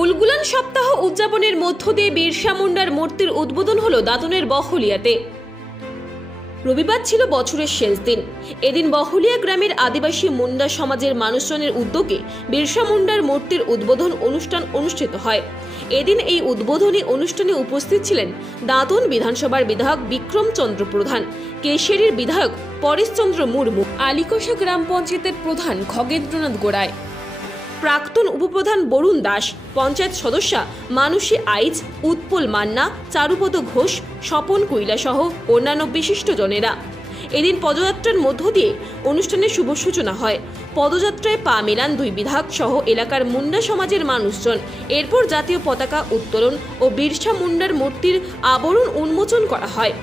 উলগুলান সপ্তাহ উদযাপনের মধ্য দিয়ে বিরসা মুন্ডার মূর্তির উদ্বোধন হলো দাঁতনের বহলিয়াতে। রবিবার ছিল বছরের শেষ দিন। এদিন বহলিয়া গ্রামের আদিবাসী মুন্ডা সমাজের মানুষজনের উদ্যোগে বিরসা মুন্ডার মূর্তির উদ্বোধন অনুষ্ঠান অনুষ্ঠিত হয়। এদিন এই উদ্বোধনী অনুষ্ঠানে উপস্থিত ছিলেন দাঁতন বিধানসভার বিধায়ক বিক্রম চন্দ্র প্রধান, কেশিয়ারির বিধায়ক পরেশচন্দ্র মুর্মু, আলিকোষা গ্রাম পঞ্চায়েতের প্রধান খগেন্দ্রনাথ গোড়ায়, প্রাক্তন উপপ্রধান বরুণ দাস, পঞ্চায়েত সদস্যা মানসী আইচ, উৎপল মান্না, চারুপদ ঘোষ, স্বপন কুইলা সহ অন্যান্য বিশিষ্ট জনেরা। এদিন পদযাত্রার মধ্য দিয়ে অনুষ্ঠানের শুভ সূচনা হয়। পদযাত্রায় পা মেলান দুই বিধায়ক সহ এলাকার মুন্ডা সমাজের মানুষজন। এরপর জাতীয় পতাকা উত্তোলন ও বিরসা মুন্ডার মূর্তির আবরণ উন্মোচন করা হয়।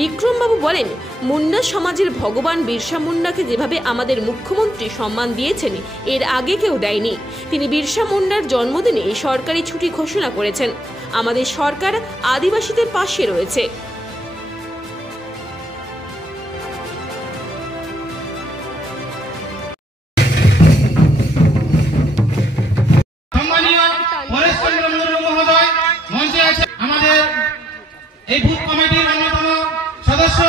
বিক্রমবাবু বলেন, মুন্ডা সমাজের ভগবান বিরসা মুন্ডাকে যেভাবে আমাদের মুখ্যমন্ত্রী সম্মান দিয়েছেন এর আগে কেউ দেয়নি। তিনি বিরসা মুন্ডার জন্মদিনে সরকারি ছুটি ঘোষণা করেছেন। আমাদের সরকার আদিবাসীদের পাশে রয়েছে। আমাদের এই বুথ কমিটির অন্যতম সদস্য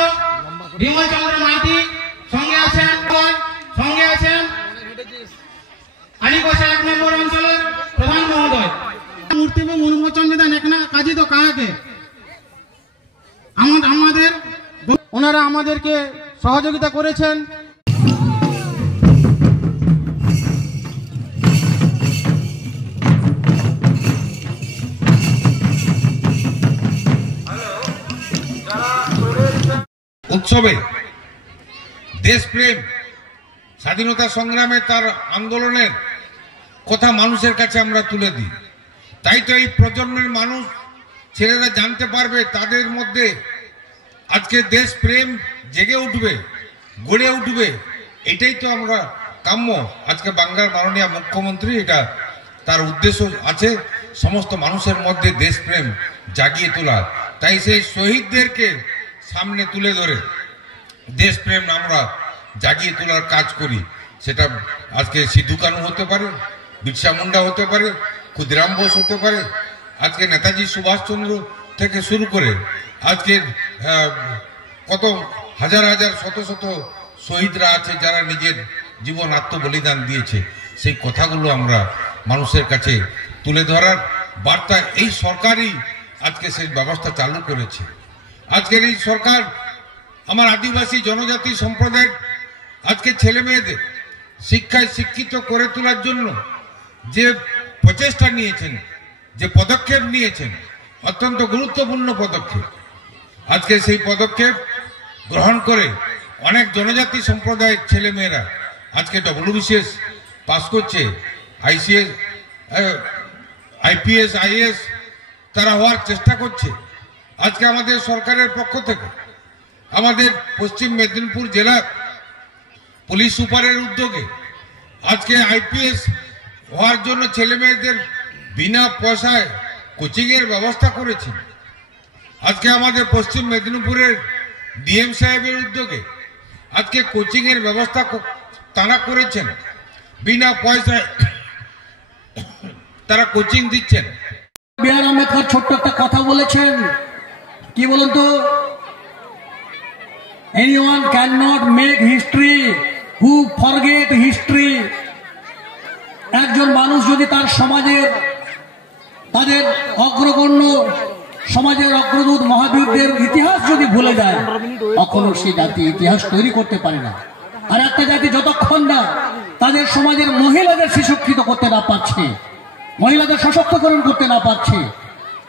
বিমল চন্দ্র মাইতি সঙ্গে আছেন আলিকোষা 1 নম্বর অঞ্চলের প্রধান মহোদয়। মূর্তি উন্মোচন দেন এখানে কাজী তো কাহাকে আমাদের ওনারা আমাদেরকে সহযোগিতা করেছেন। উৎসবে দেশপ্রেম, স্বাধীনতা সংগ্রামে তার আন্দোলনের কথা মানুষের কাছে আমরা তুলে দিই। তাই তো এই প্রজন্মের মানুষ ছেলেরা জানতে পারবে, তাদের মধ্যে আজকে দেশপ্রেম জেগে উঠবে, গড়ে উঠবে। এটাই তো আমরা কাম্য। আজকে বাংলার মাননীয় মুখ্যমন্ত্রী এটা তার উদ্দেশ্য আছে, সমস্ত মানুষের মধ্যে দেশপ্রেম জাগিয়ে তোলা। তাই সেই শহীদদেরকে সামনে তুলে ধরে দেশপ্রেম আমরা জাগিয়ে তোলার কাজ করি। সেটা আজকে সিধু কানু হতে পারে, বিরসা মুন্ডা হতে পারে, ক্ষুদিরাম বোস হতে পারে, আজকে নেতাজি সুভাষচন্দ্র থেকে শুরু করে আজকে কত হাজার হাজার শত শত শহীদরা আছে যারা নিজের জীবন আত্মবলিদান দিয়েছে। সেই কথাগুলো আমরা মানুষের কাছে তুলে ধরার বার্তা এই সরকারই আজকে সেই ব্যবস্থা চালু করেছে। আজকের এই সরকার আমার আদিবাসী জনজাতি সম্প্রদায়ের আজকে ছেলে মেয়েদের শিক্ষায় শিক্ষিত করে তোলার জন্য যে প্রচেষ্টা নিয়েছেন, যে পদক্ষেপ নিয়েছেন, অত্যন্ত গুরুত্বপূর্ণ পদক্ষেপ। আজকে সেই পদক্ষেপ গ্রহণ করে অনেক জনজাতি সম্প্রদায়ের ছেলে মেয়েরা আজকে WBCS পাস করছে, ICS, IPS, IAS তারা হওয়ার চেষ্টা করছে। আজকে আমাদের সরকারের পক্ষ থেকে আমাদের পশ্চিম মেদিনীপুর জেলা পুলিশ সুপারের উদ্যোগে আজকে IPS হওয়ার জন্য ছেলে মেয়েদের বিনা পয়সায় কোচিং এর ব্যবস্থা করেছেন। আজকে আমাদের পশ্চিম মেদিনীপুরের DM সাহেবের উদ্যোগে আজকে কোচিং এর ব্যবস্থা তারা করেছেন, বিনা পয়সায় তারা কোচিং দিচ্ছেন। বি.আর. আম্বেদকর ছোট্ট একটা কথা বলেছেন, কি বলুন তো, anyone cannot make history who forget history। একজন মানুষ যদি তার সমাজের তাদের অগ্রগণ্য সমাজের অগ্রদূত মহাবীরদের ইতিহাস যদি ভুলে যায়, কখনো সে জাতি ইতিহাস তৈরি করতে পারে না। আর একটা জাতি যতক্ষণ না তাদের সমাজের মহিলাদের সুশিক্ষিত করতে না পারছে, মহিলাদের সশক্তকরণ করতে না পারছে,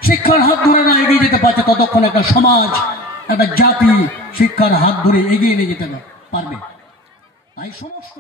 শিক্ষার হাত ধরে না এগিয়ে যেতে পারছে, ততক্ষণ একটা সমাজ, একটা জাতি শিক্ষার হাত ধরে এগিয়ে নিয়ে যেতে পারবে। তাই সমস্ত